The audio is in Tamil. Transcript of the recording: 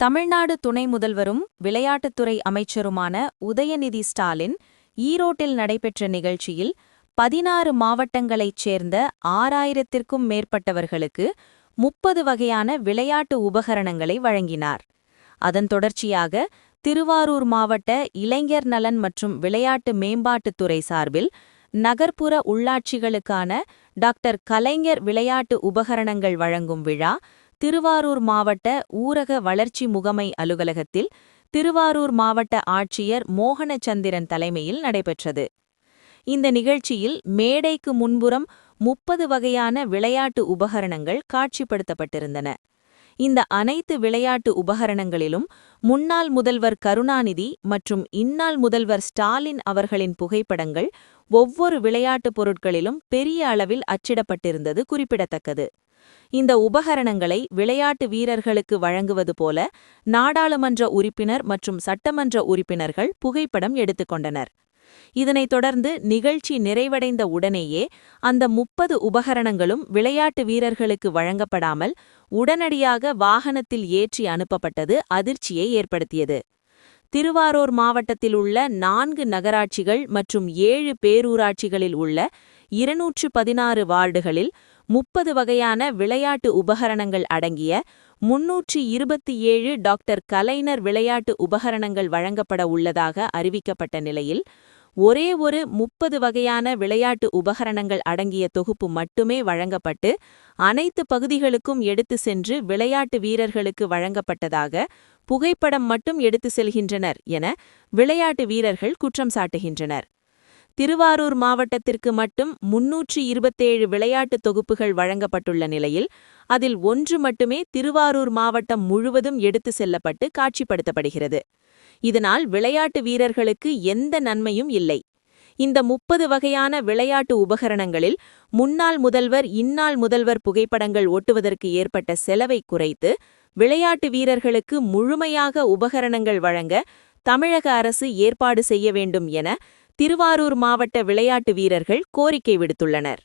தமிழ்நாடு துணை முதல்வரும் விளையாட்டுத்துறை அமைச்சருமான உதயநிதி ஸ்டாலின் ஈரோட்டில் நடைபெற்ற நிகழ்ச்சியில் பதினாறு மாவட்டங்களைச் சேர்ந்த ஆறாயிரத்திற்கும் மேற்பட்டவர்களுக்கு முப்பது வகையான விளையாட்டு உபகரணங்களை வழங்கினார். அதன் தொடர்ச்சியாக திருவாரூர் மாவட்ட இளைஞர் நலன் மற்றும் விளையாட்டு மேம்பாட்டுத்துறை சார்பில் நகர்ப்புற உள்ளாட்சிகளுக்கான டாக்டர் கலைஞர் விளையாட்டு உபகரணங்கள் வழங்கும் விழா திருவாரூர் மாவட்ட ஊரக வளர்ச்சி முகமை அலுவலகத்தில் திருவாரூர் மாவட்ட ஆட்சியர் மோகனச்சந்திரன் தலைமையில் நடைபெற்றது. இந்த நிகழ்ச்சியில் மேடைக்கு முன்புறம் முப்பது வகையான விளையாட்டு உபகரணங்கள் காட்சிப்படுத்தப்பட்டிருந்தன. இந்த அனைத்து விளையாட்டு உபகரணங்களிலும் முன்னாள் முதல்வர் கருணாநிதி மற்றும் இந்நாள் முதல்வர் ஸ்டாலின் அவர்களின் புகைப்படங்கள் ஒவ்வொரு விளையாட்டுப் பொருட்களிலும் பெரிய அளவில் அச்சிடப்பட்டிருந்தது குறிப்பிடத்தக்கது. இந்த உபகரணங்களை விளையாட்டு வீரர்களுக்கு வழங்குவது போல நாடாளுமன்ற உறுப்பினர் மற்றும் சட்டமன்ற உறுப்பினர்கள் புகைப்படம் எடுத்துக்கொண்டனர் இதனைத் தொடர்ந்து நிகழ்ச்சி நிறைவடைந்த உடனேயே அந்த முப்பது உபகரணங்களும் விளையாட்டு வீரர்களுக்கு வழங்கப்படாமல் உடனடியாக வாகனத்தில் ஏற்றி அனுப்பப்பட்டது அதிர்ச்சியை ஏற்படுத்தியது. திருவாரூர் மாவட்டத்தில் உள்ள நான்கு நகராட்சிகள் மற்றும் ஏழு பேரூராட்சிகளில் உள்ள இருநூற்று பதினாறு வார்டுகளில் முப்பது வகையான விளையாட்டு உபகரணங்கள் அடங்கிய முன்னூற்றி இருபத்தி ஏழு டாக்டர் கலைஞர் விளையாட்டு உபகரணங்கள் வழங்கப்பட உள்ளதாக அறிவிக்கப்பட்ட நிலையில் ஒரே ஒரு முப்பது வகையான விளையாட்டு உபகரணங்கள் அடங்கிய தொகுப்பு மட்டுமே வழங்கப்பட்டு அனைத்து பகுதிகளுக்கும் எடுத்து சென்று விளையாட்டு வீரர்களுக்கு வழங்கப்பட்டதாக புகைப்படம் மட்டும் எடுத்து செல்கின்றனர் என விளையாட்டு வீரர்கள் குற்றம் சாட்டுகின்றனர். திருவாரூர் மாவட்டத்திற்கு மட்டும் முன்னூற்றி இருபத்தேழு விளையாட்டு தொகுப்புகள் வழங்கப்பட்டுள்ள நிலையில் அதில் ஒன்று மட்டுமே திருவாரூர் மாவட்டம் முழுவதும் எடுத்து செல்லப்பட்டு காட்சிப்படுத்தப்படுகிறது. இதனால் விளையாட்டு வீரர்களுக்கு எந்த நன்மையும் இல்லை. இந்த முப்பது வகையான விளையாட்டு உபகரணங்களில் முன்னாள் முதல்வர் இந்நாள் முதல்வர் புகைப்படங்கள் ஒட்டுவதற்கு ஏற்பட்ட செலவை குறைத்து விளையாட்டு வீரர்களுக்கு முழுமையாக உபகரணங்கள் வழங்க தமிழக அரசு ஏற்பாடு செய்ய வேண்டும் என திருவாரூர் மாவட்ட விளையாட்டு வீரர்கள் கோரிக்கை விடுத்துள்ளனர்.